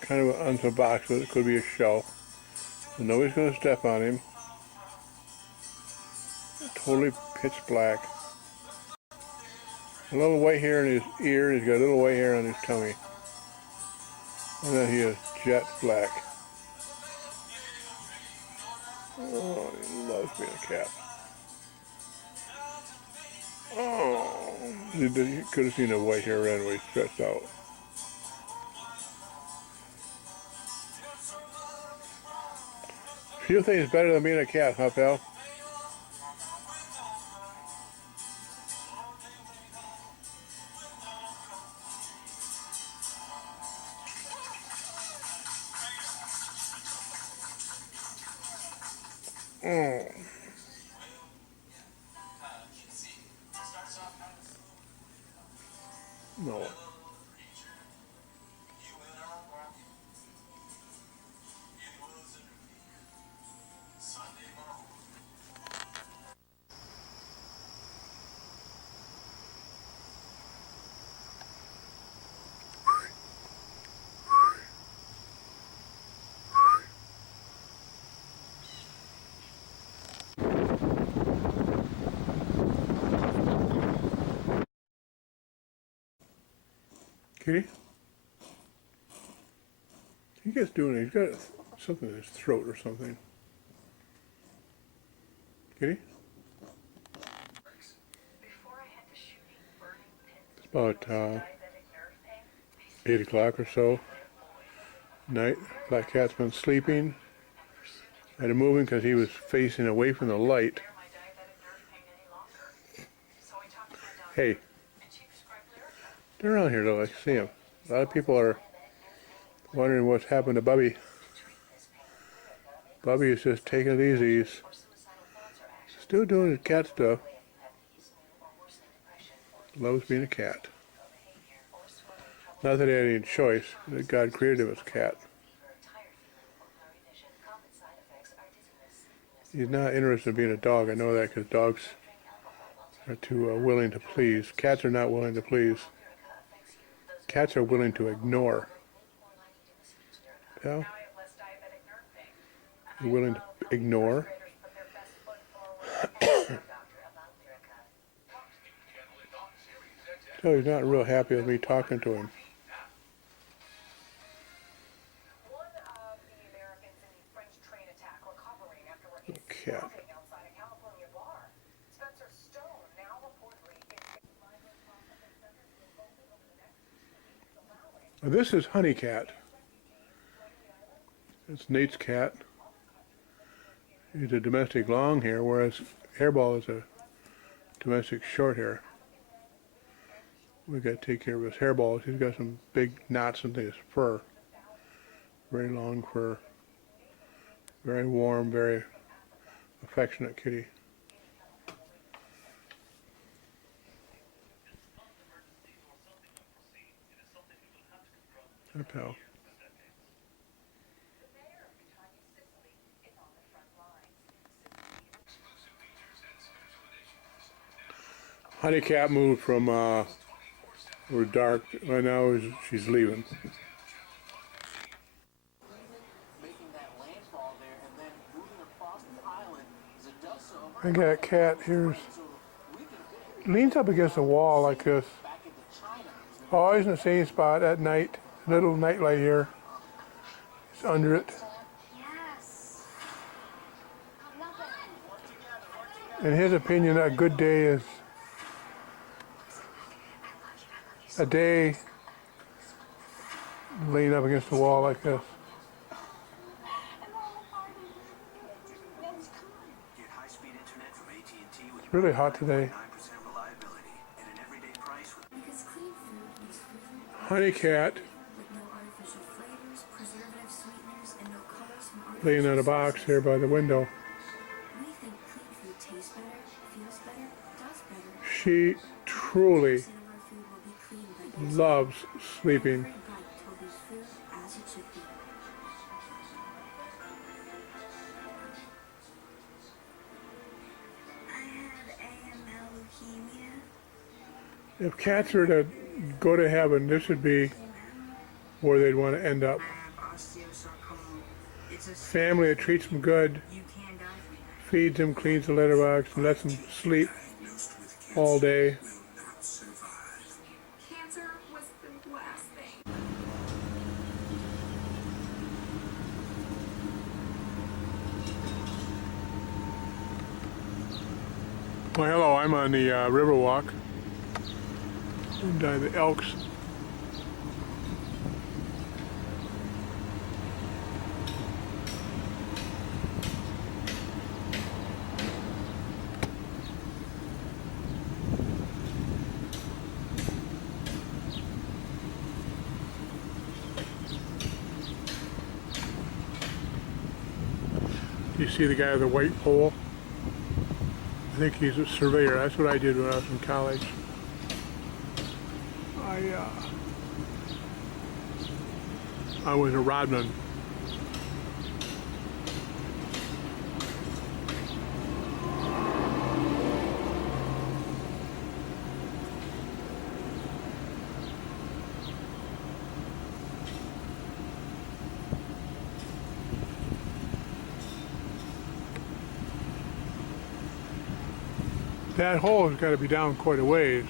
kind of on some box, but it could be a shelf. And nobody's going to step on him. Totally pitch black. A little white hair in his ear, and he's got a little white hair on his tummy. And then he is jet black. Oh, he loves being a cat. Oh, you could have seen the white hair around where he stretched out. Few things better than being a cat, huh, pal? Oh. No. Kitty? He gets doing it. He's got something in his throat or something. Kitty? It's about 8 o'clock or so. Night. Black cat's been sleeping. I had to move him because he was facing away from the light. Hey. They're around here though. I see him. A lot of people are wondering what's happened to Bubby. Bubby is just taking it easy. He's still doing his cat stuff. Loves being a cat. Not that he had any choice. That God created him as a cat. He's not interested in being a dog. I know that because dogs are too willing to please. Cats are not willing to please. Cats are willing to ignore. Yeah? You're willing to ignore? So he's not real happy with me talking to him. Cat. This is Honey Cat. It's Nate's cat. He's a domestic long hair, whereas Hairball is a domestic short hair. We got to take care of his hairballs. He's got some big knots in his fur. Very long fur. Very warm, very affectionate kitty. Hi, pal. Honey Cat moved from we're dark. Right now she's leaving. I got a cat here. Leans up against the wall like this. Always in the same spot at night. Little nightlight here. It's under it. In his opinion, a good day is a day laying up against the wall like this. It's really hot today. Honey Cat laying on a box here by the window. She truly loves sleeping. If cats were to go to heaven, this would be where they'd want to end up. Family that treats them good, feeds them, cleans the litter box, and lets them sleep all day. Cancer was the last thing. Well, hello, I'm on the Riverwalk. I'm down the Elks. You see the guy with the white pole? I think he's a surveyor. That's what I did when I was in college. I was a rodman. That hole has got to be down quite a ways.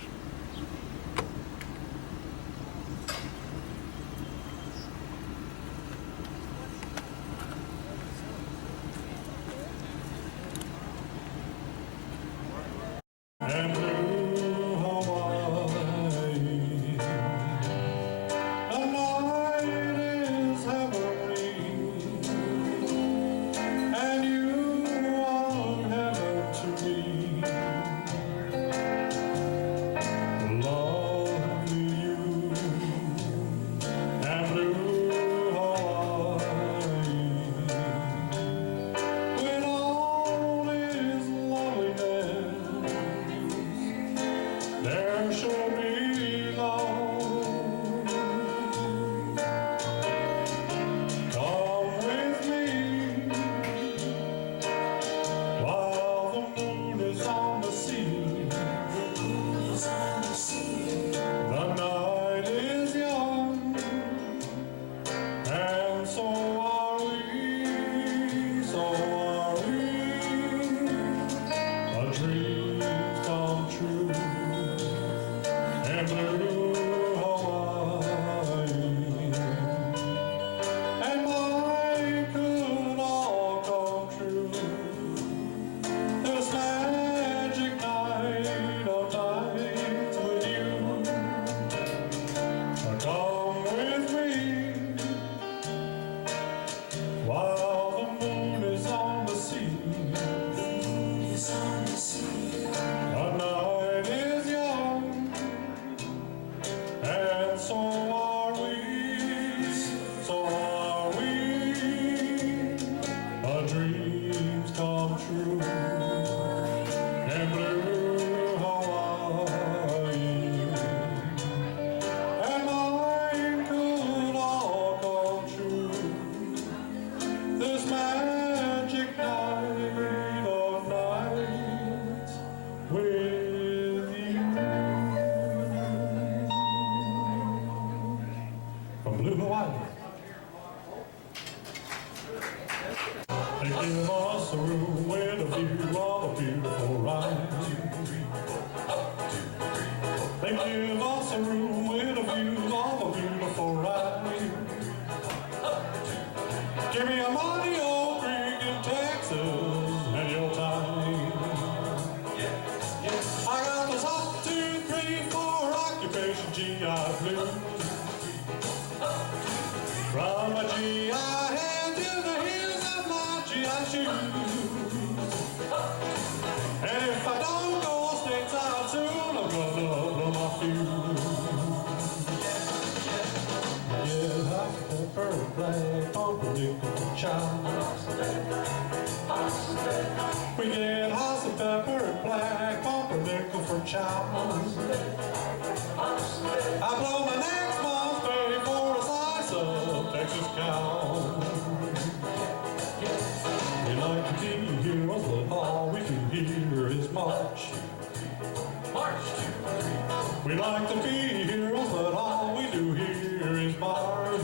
We like to be heroes, but all we do here is march.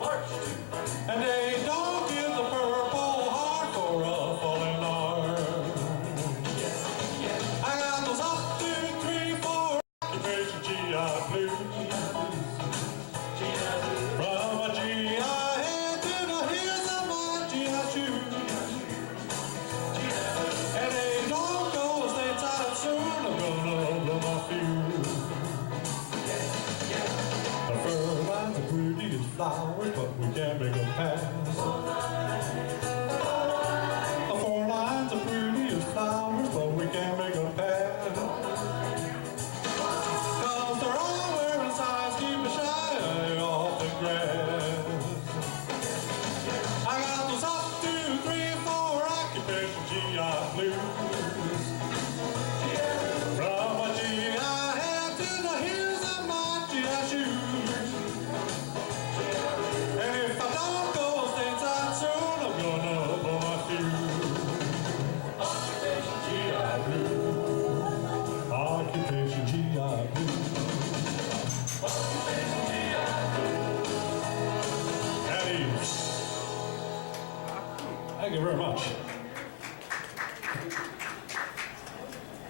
March. And they don't give the Purple Heart for a fallen arm. I got those 1, 2, 3, 4 occupation GI blues. From my GI head to the heels of my GI shoes. And they don't go stateside soon. I'm gonna blow my fuse.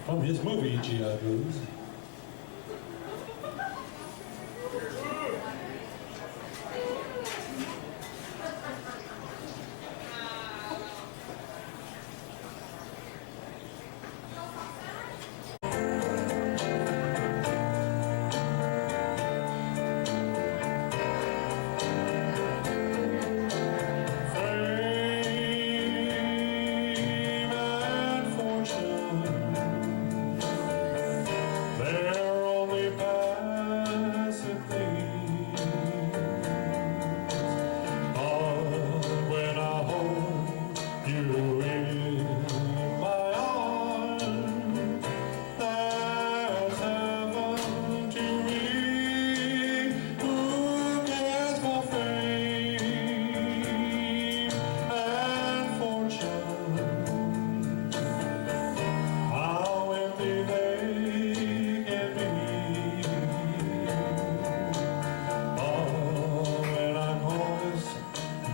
from his movie G.I. Blues. Fame and fortune, they're only passive things. But when I hold you in my arms, that's heaven to me. Who cares for fame and fortune? How empty they can be. Oh, when I'm homeless,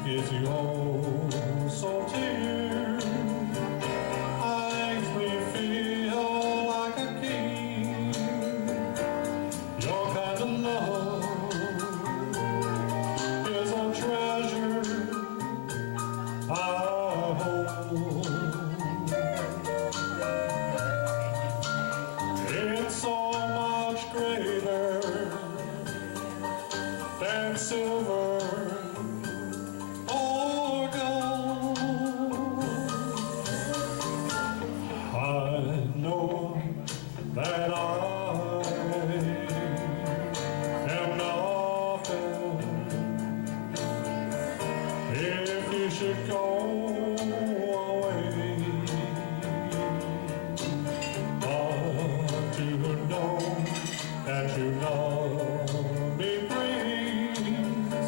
gives you oh so dear. Makes me feel like a king. Your kind of love is a treasure I hold. It's so much greater than silver or gold. I know that I am nothing if you should go away. To know that you love me brings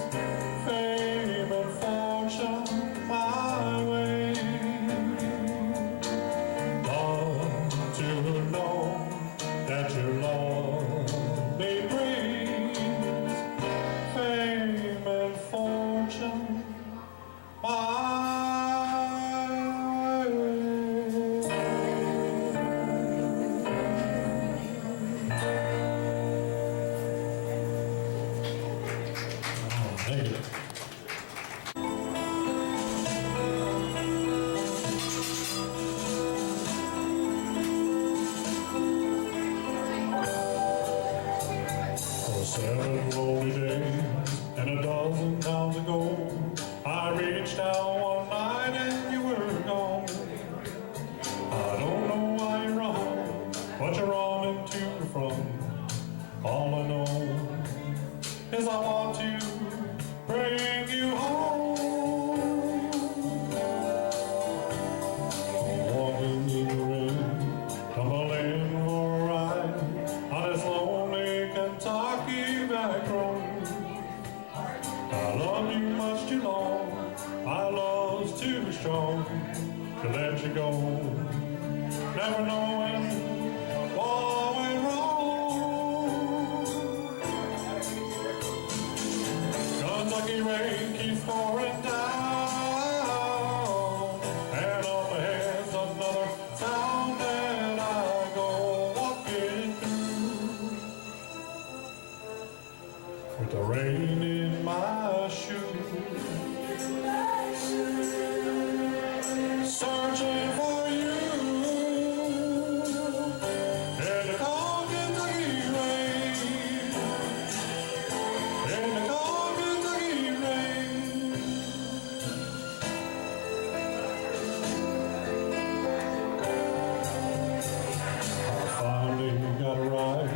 fame and fortune my way. To know that you love me brings fame and fortune my way. Thank you. For 7 lonely days and a dozen towns ago, I reached out one night and you were gone. I don't know why you're wrong, what you're running to and from. All I know is I want to bring you home. Walking in the rain, tumbling for a ride on this lonely Kentucky back road. I loved you much too long, my love's too strong to let you go. Never knowing what went wrong. Kentucky rain keeps pouring down, and up ahead's another town that I go walking through. With the rain in my shoes, searching for you. In the cold Kentucky rain, in the cold Kentucky rain. I finally got a ride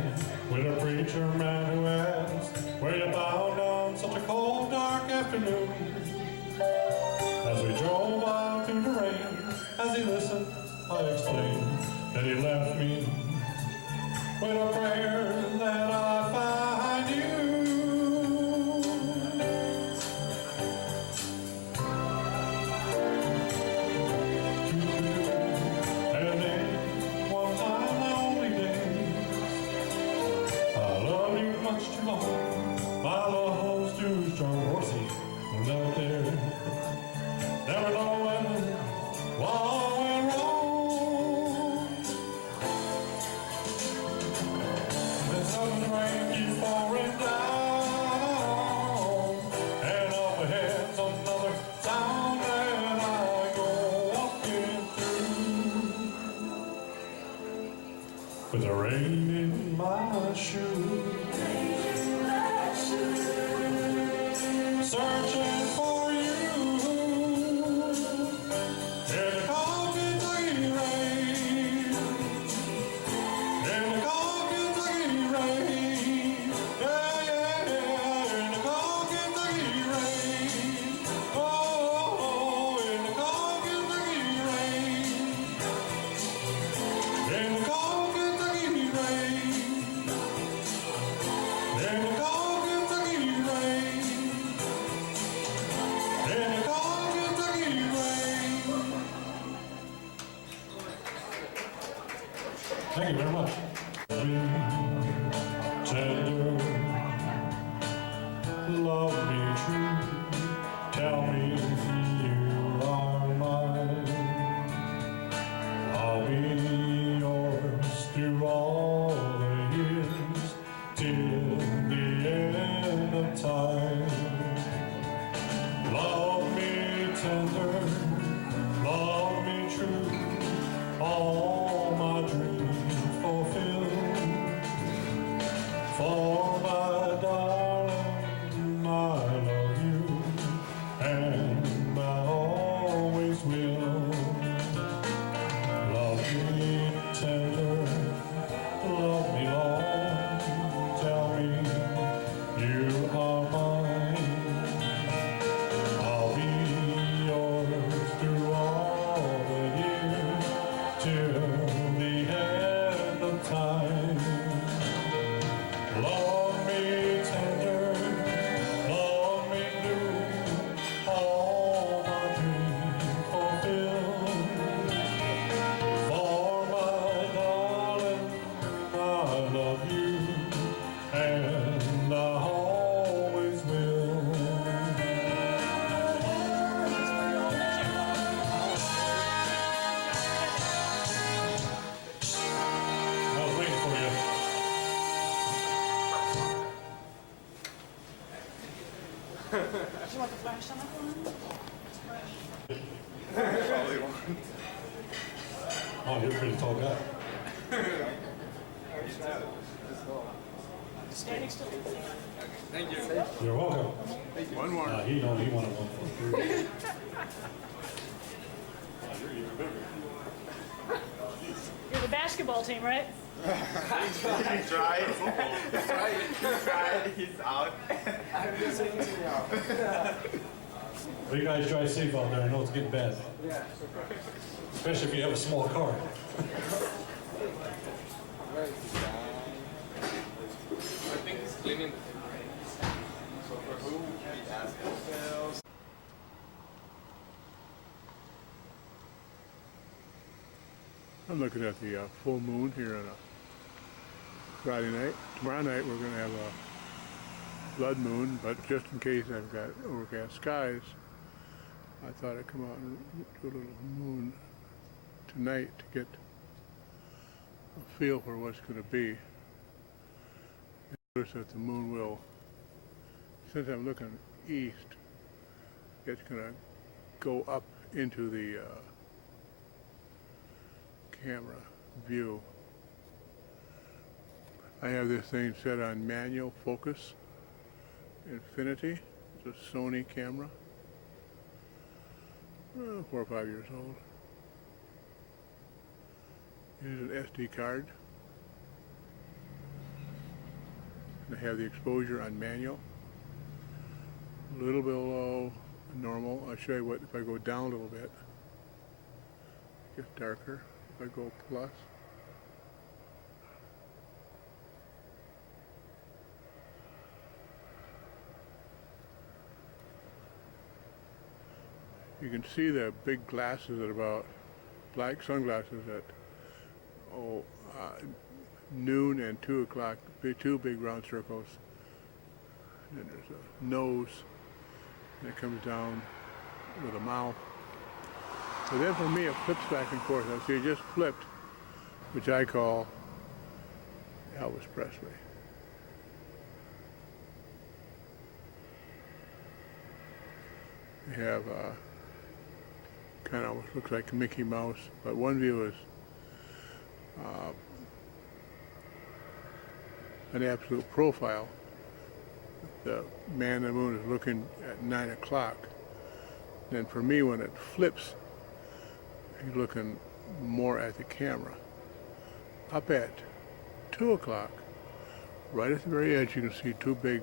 with a preacher man who asked, where you bound? with the rain in my shoe. Searching for you in the cold Kentucky rain, in the cold Kentucky rain, yeah, yeah, yeah, in the cold Kentucky rain, oh, in the cold Kentucky rain, in the cold Kentucky rain, in the cold Kentucky rain. Thank you very much. Tender, love me true, tell me you are mine. I'll be yours through all the years, till the end of time. Love me tender, love me true, all my dreams fulfill. For my darling, I love you, and I always will. Love me tender, love me long, tell me you are mine. I'll be yours through all the years, till the end of time. Love me tender, love me blue, all my dreams fulfill. For my darling, I love you, and I always will. I was waiting for you. You want the flash on that Oh, you're a pretty tall guy. Standing still. You're welcome. One more. He wanted one for free. You're the basketball team, right? He tried. He's out. I'm just saying to You guys drive safe out there. I know it's getting bad. Yeah. Especially if you have a small car. I think he's cleaning. So for who we ask ourselves. I'm looking at the full moon here on a Friday night. Tomorrow night we're going to have a blood moon, but just in case I've got overcast skies, I thought I'd come out and do a little moon tonight to get a feel for what's going to be. Notice that the moon will, since I'm looking east, it's going to go up into the camera view. I have this thing set on manual focus, infinity. It's a Sony camera, 4 or 5 years old. Use an SD card. And I have the exposure on manual, a little below normal. I'll show you what if I go down a little bit. It gets darker. If I go plus, you can see the big glasses at about, black sunglasses at noon and 2 o'clock, two big round circles. And then there's a nose, and it comes down with a mouth. But then for me it flips back and forth. Now see, it just flipped, which I call Elvis Presley. You have kind of looks like Mickey Mouse, but one view is an absolute profile. The man on the moon is looking at 9 o'clock. Then for me, when it flips, he's looking more at the camera. Up at 2 o'clock, right at the very edge, you can see two big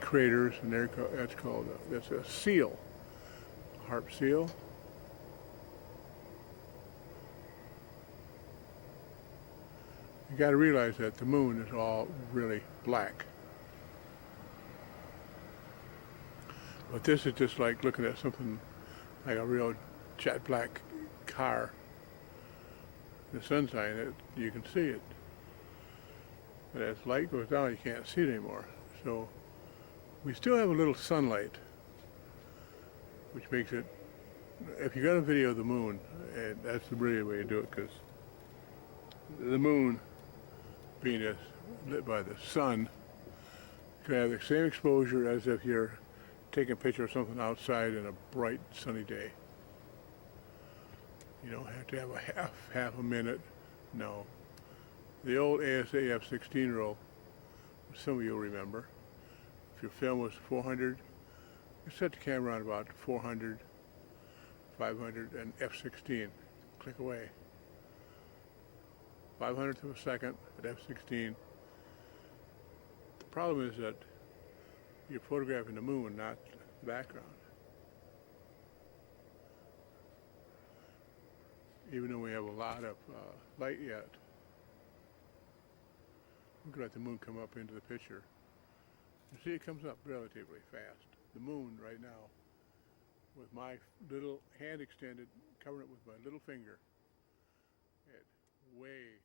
craters, and that's a seal, harp seal. You got to realize that the moon is all really black. But this is just like looking at something like a real jet black car. The sunshine, you can see it. But as light goes down, you can't see it anymore. So we still have a little sunlight, which makes it, if you got a video of the moon, and that's the brilliant way to do it, because the moon, being lit by the sun, can have the same exposure as if you're taking a picture of something outside in a bright sunny day. You don't have to have half a minute. No. The old ASA F-16 roll, some of you will remember. If your film was 400, you set the camera on about 400, 500, and F-16. Click away. 500th of a second at F-16. The problem is that you're photographing the moon, not the background. Even though we have a lot of light yet, we can let the moon come up into the picture. You see, it comes up relatively fast. The moon right now, with my little hand extended, covering it with my little finger, it way